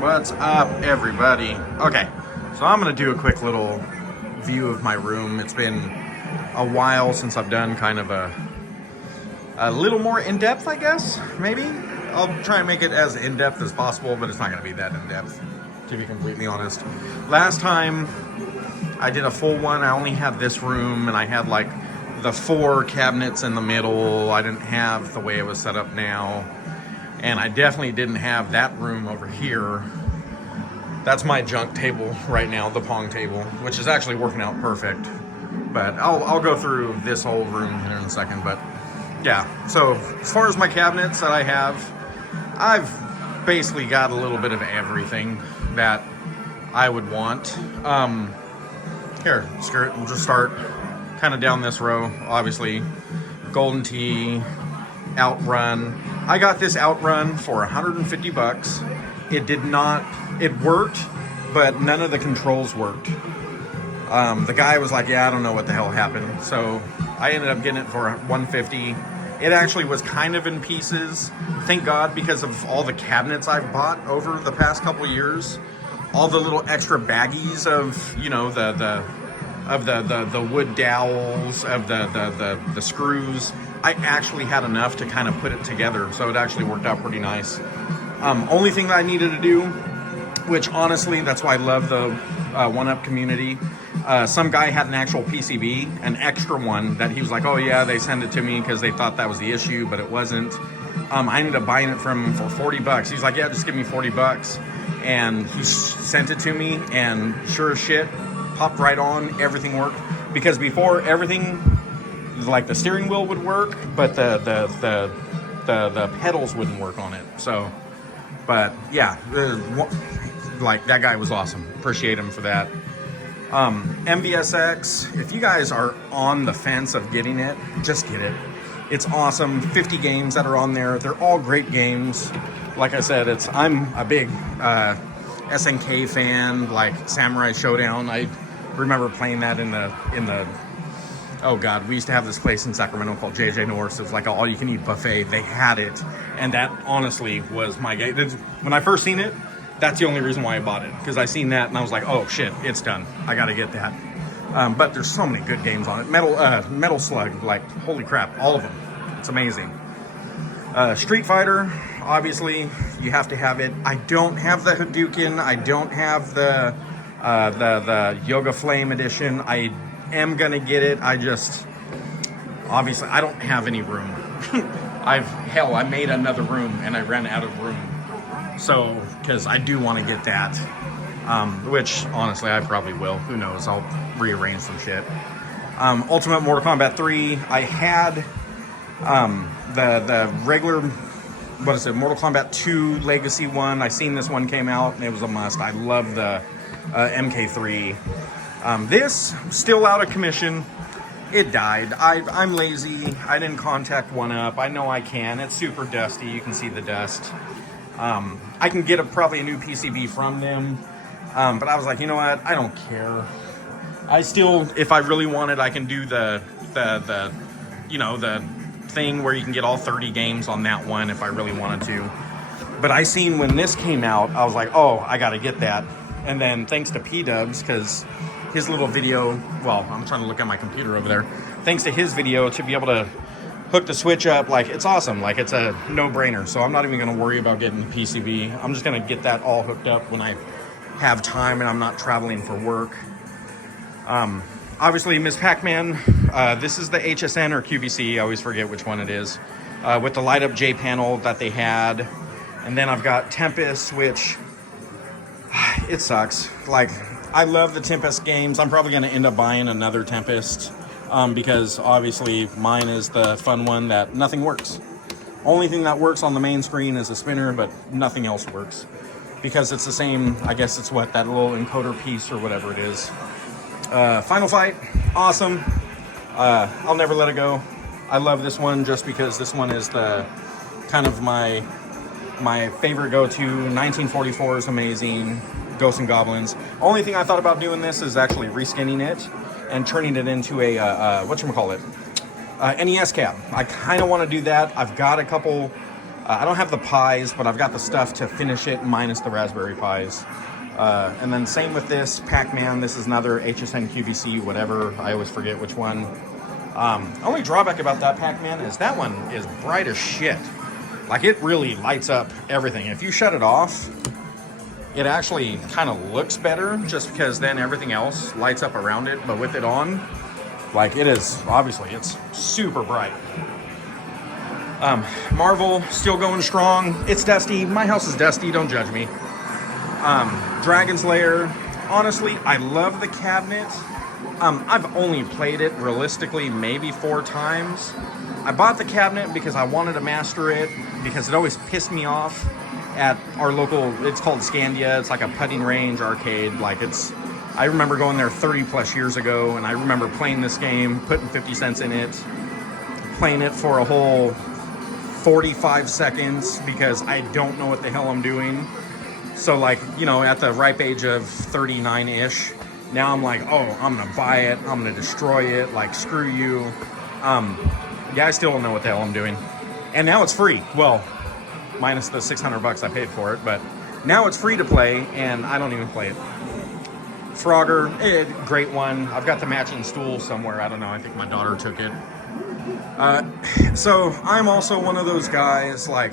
What's up, everybody? Okay, so I'm gonna do a quick little view of my room. It's been a while since I've done kind of a little more in-depth, I guess, maybe. I'll try and make it as in-depth as possible, but it's not gonna be that in-depth, to be completely honest. Last time I did a full one, I only had this room, and I had like the 4 cabinets in the middle. I didn't have the way it was set up now. And I definitely didn't have that room over here. That's my junk table right now, the Pong table, which is actually working out perfect. But I'll go through this whole room here in a second. But yeah, so as far as my cabinets that I have, I've basically got a little bit of everything that I would want. Here, screw it, we'll just start kind of down this row. Obviously, Golden Tee, Outrun. I got this Outrun for 150 bucks. It did not, it worked, but none of the controls worked. The guy was like, yeah, I don't know what the hell happened. So I ended up getting it for 150. It actually was kind of in pieces. Thank God, because of all the cabinets I've bought over the past couple years. All the little extra baggies of, you know, the wood dowels, of the screws. I actually had enough to kind of put it together, so it actually worked out pretty nice. Only thing that I needed to do, which honestly, that's why I love the 1UP community. Some guy had an actual PCB, an extra one, that he was like, oh yeah, they sent it to me because they thought that was the issue, but it wasn't. I ended up buying it from him for 40 bucks. He's like, yeah, just give me 40 bucks. And he sent it to me, and sure as shit, popped right on, everything worked. Because before, everything, like the steering wheel would work, but the pedals wouldn't work on it. So, but yeah, like that guy was awesome. Appreciate him for that. MVSX, if you guys are on the fence of getting it, just get it. It's awesome. 50 games that are on there. They're all great games. Like I said, I'm a big SNK fan, like Samurai Showdown. I remember playing that in the oh god, we used to have this place in Sacramento called JJ North's. It was like an all-you-can-eat buffet. They had it, and that honestly was my game. When I first seen it, that's the only reason why I bought it, because I seen that and I was like, oh shit, it's done. I gotta get that. But there's so many good games on it. Metal Slug, like holy crap, all of them. It's amazing. Street Fighter, obviously, you have to have it. I don't have the Hadouken. I don't have the Yoga Flame edition. I am gonna get it. Obviously I don't have any room. I made another room and I ran out of room. So, because I do want to get that, which honestly I probably will. Who knows? I'll rearrange some shit. Ultimate Mortal Kombat 3. I had the regular, what is it, Mortal Kombat 2 Legacy one. I seen this one came out and it was a must. I love the MK3. This, still out of commission. It died. I'm lazy. I didn't contact 1UP. I know I can. It's super dusty. You can see the dust. I can get probably a new PCB from them. But I was like, you know what? I don't care. I still, if I really wanted, I can do the you know, the thing where you can get all 30 games on that one if I really wanted to. But I seen when this came out, I was like, oh, I got to get that. And then thanks to P-Dubs, because his little video, well, I'm trying to look at my computer over there. Thanks to his video, to be able to hook the switch up, like, it's awesome. Like, it's a no-brainer. So I'm not even going to worry about getting the PCB. I'm just going to get that all hooked up when I have time and I'm not traveling for work. Obviously, Miss Pac-Man, this is the HSN or QVC. I always forget which one it is. With the light-up J panel that they had. And then I've got Tempest, which, it sucks. Like, I love the Tempest games. I'm probably going to end up buying another Tempest because obviously mine is the fun one that nothing works. Only thing that works on the main screen is a spinner, but nothing else works because it's the same, I guess it's what, that little encoder piece or whatever it is. Final Fight, awesome. I'll never let it go. I love this one just because this one is the kind of my favorite go-to. 1944 is amazing. Ghosts and Goblins. Only thing I thought about doing this is actually reskinning it and turning it into a whatchamacallit, NES cab. I kind of want to do that. I've got a couple I don't have the pies, but I've got the stuff to finish it minus the Raspberry Pis. And then same with this Pac-Man. This is another HSN QVC, whatever. I always forget which one. Only drawback about that Pac-Man is that one is bright as shit. Like, it really lights up everything. If you shut it off, it actually kind of looks better just because then everything else lights up around it. But with it on, like, it is, obviously, it's super bright. Marvel, still going strong. It's dusty. My house is dusty. Don't judge me. Dragon's Lair. Honestly, I love the cabinet. I've only played it realistically maybe 4 times. I bought the cabinet because I wanted to master it because it always pissed me off at our local, it's called Scandia. It's like a putting range arcade. Like, I remember going there 30 plus years ago, and I remember playing this game, putting 50 cents in it, playing it for a whole 45 seconds because I don't know what the hell I'm doing. So, like, you know, at the ripe age of 39-ish, now I'm like, oh, I'm gonna buy it, I'm gonna destroy it, like, screw you. Yeah, I still don't know what the hell I'm doing. And now it's free. Well, minus the $600 I paid for it, but now it's free to play, and I don't even play it. Frogger, great one. I've got the matching stool somewhere. I don't know. I think my daughter took it. So I'm also one of those guys, like,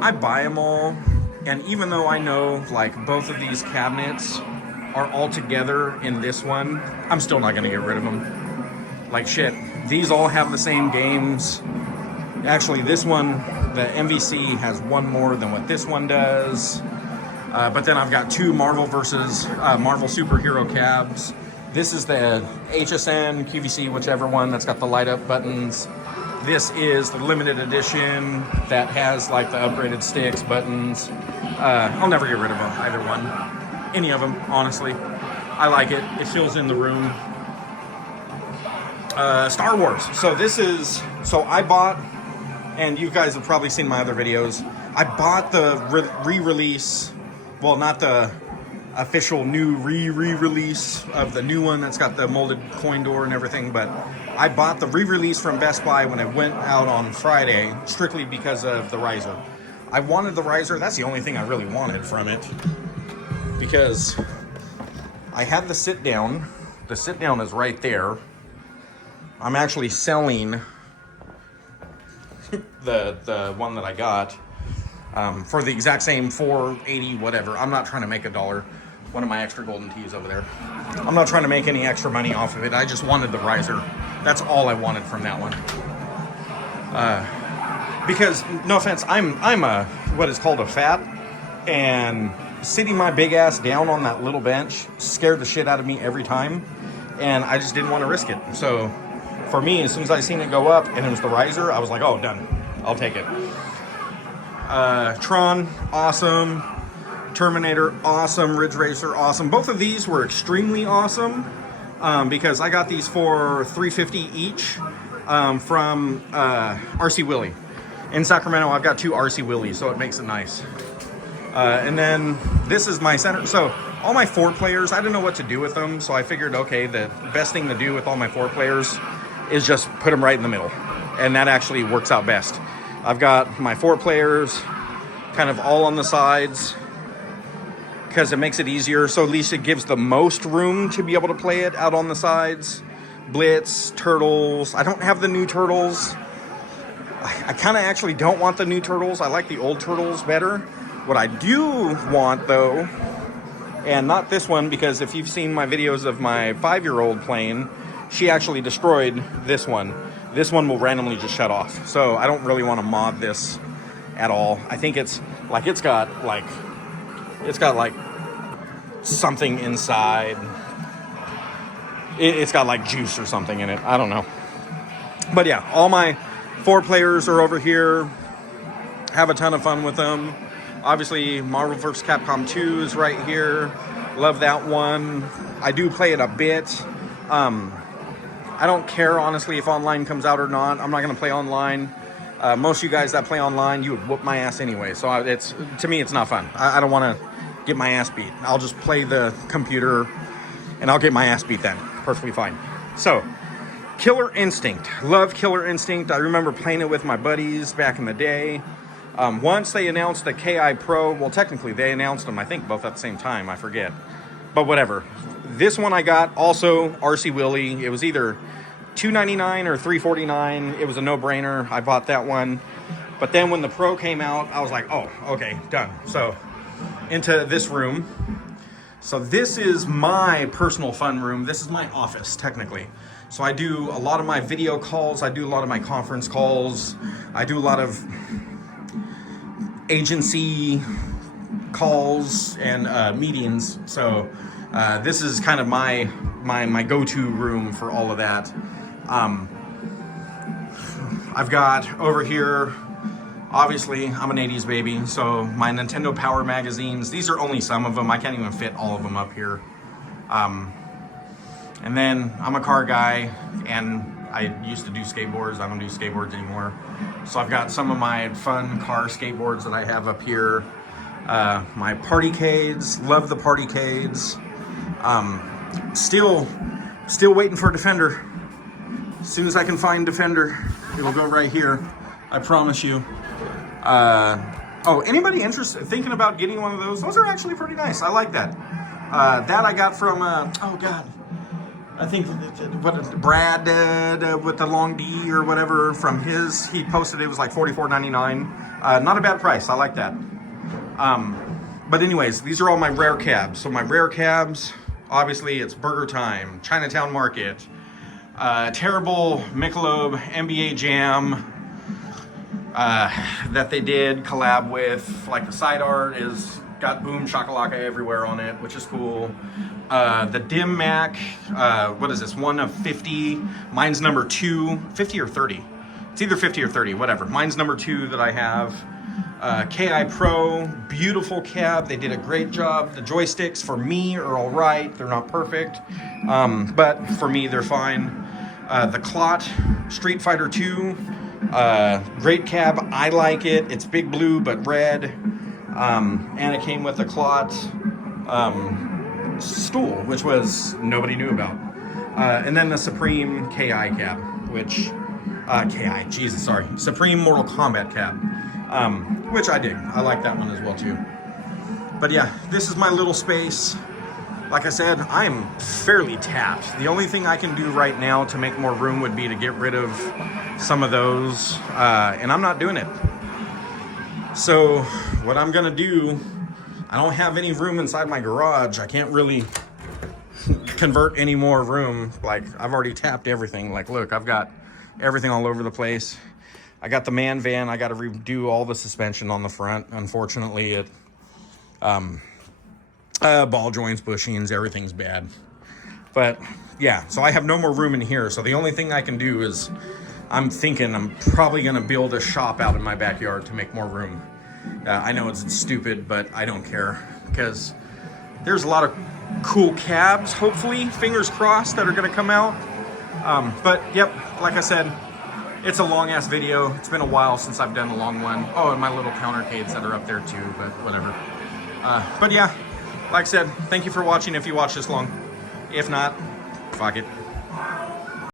I buy them all, and even though I know, like, both of these cabinets are all together in this one, I'm still not going to get rid of them. Like, shit, these all have the same games. Actually, this one, the MVC, has one more than what this one does. But then I've got 2 Marvel versus Marvel superhero cabs. This is the HSN, QVC, whichever one that's got the light up buttons. This is the limited edition that has like the upgraded sticks, buttons. I'll never get rid of them, either one. Any of them, honestly. I like it. It fills in the room. Star Wars. So I bought, and you guys have probably seen my other videos, I bought the re-release, well, not the official new re-release of the new one that's got the molded coin door and everything, but I bought the re-release from Best Buy when it went out on Friday, strictly because of the riser. I wanted the riser. That's the only thing I really wanted from it, because I had the sit down. The sit down is right there. I'm actually selling the one that I got for the exact same $4.80 whatever. I'm not trying to make $1. One of my extra golden teas over there. I'm not trying to make any extra money off of it. I just wanted the riser. That's all I wanted from that one. Because, no offense, I'm a what is called a fat, and sitting my big ass down on that little bench scared the shit out of me every time, and I just didn't want to risk it. So for me, as soon as I seen it go up and it was the riser, I was like, oh, done. I'll take it. Tron, awesome. Terminator, awesome. Ridge Racer, awesome. Both of these were extremely awesome because I got these for $3.50 each from RC Willie. In Sacramento, I've got 2 RC Willies, so it makes it nice. And then this is my center. So all my 4 players, I didn't know what to do with them, so I figured, okay, the best thing to do with all my 4 players is just put them right in the middle. And that actually works out best. I've got my 4 players kind of all on the sides, because it makes it easier, so at least it gives the most room to be able to play it out on the sides. Blitz, Turtles. I don't have the new Turtles. I kind of actually don't want the new Turtles. I like the old Turtles better. What I do want, though, and not this one, because if you've seen my videos of my 5-year-old playing, she actually destroyed this one. This one will randomly just shut off. So I don't really want to mod this at all. I think it's got something inside. It's got like juice or something in it. I don't know. But yeah, all my 4 players are over here. Have a ton of fun with them. Obviously, Marvel vs. Capcom 2 is right here. Love that one. I do play it a bit. I don't care, honestly, if online comes out or not. I'm not going to play online. Most of you guys that play online, you would whoop my ass anyway. So to me, it's not fun. I don't want to get my ass beat. I'll just play the computer and I'll get my ass beat then. Perfectly fine. So, Killer Instinct. Love Killer Instinct. I remember playing it with my buddies back in the day. Once they announced the KI Pro, well, technically they announced them, I think, both at the same time. I forget. But whatever. This one I got, also RC Willie. It was either $299 or $349. It was a no-brainer. I bought that one. But then when the Pro came out, I was like, oh, okay, done. So into this room. So this is my personal fun room. This is my office, technically. So I do a lot of my video calls. I do a lot of my conference calls. I do a lot of agency calls and meetings. So this is kind of my go-to room for all of that. I've got over here, obviously, I'm an 80s baby, so my Nintendo Power magazines, these are only some of them. I can't even fit all of them up here. And then I'm a car guy, and I used to do skateboards. I don't do skateboards anymore. So I've got some of my fun car skateboards that I have up here. My Partycades, love the Partycades. Still waiting for Defender. As soon as I can find Defender, it'll go right here. I promise you. Oh, anybody interested, thinking about getting one of those? Those are actually pretty nice. I like that. That I got from, oh God. I think what Brad with the long D or whatever from his, he posted it was like $44.99. Not a bad price. I like that. But anyways, these are all my rare cabs. So my rare cabs, obviously it's Burger Time, Chinatown Market, terrible Michelob NBA Jam that they did collab with. Like the side art is got Boom Shakalaka everywhere on it, which is cool. The Dim Mac, what is this, 1 of 50, mine's number 2, 50 or 30, it's either 50 or 30, whatever, mine's number 2 that I have. KI Pro, beautiful cab, they did a great job. The joysticks for me are all right, they're not perfect, but for me they're fine. The Clot Street Fighter 2, great cab, I like it, it's big blue but red, and it came with the Clot stool, which was nobody knew about, and then the Supreme KI cab, which Supreme Mortal Kombat cab, which I dig. I like that one as well too. But yeah, this is my little space. Like I said, I'm fairly tapped. The only thing I can do right now to make more room would be to get rid of some of those, and I'm not doing it. So what I'm gonna do, I don't have any room inside my garage. I can't really convert any more room. Like, I've already tapped everything. Like, look, I've got everything all over the place. I got the man van. I got to redo all the suspension on the front. Unfortunately, it ball joints, bushings, everything's bad. But yeah, so I have no more room in here. So the only thing I can do is, I'm thinking I'm probably going to build a shop out in my backyard to make more room. I know it's stupid, but I don't care, because there's a lot of cool cabs, hopefully, fingers crossed, that are going to come out. But yep, like I said, it's a long ass video. It's been a while since I've done a long one. Oh, and my little countercades that are up there too, but whatever. But yeah, like I said, thank you for watching if you watched this long. If not, fuck it.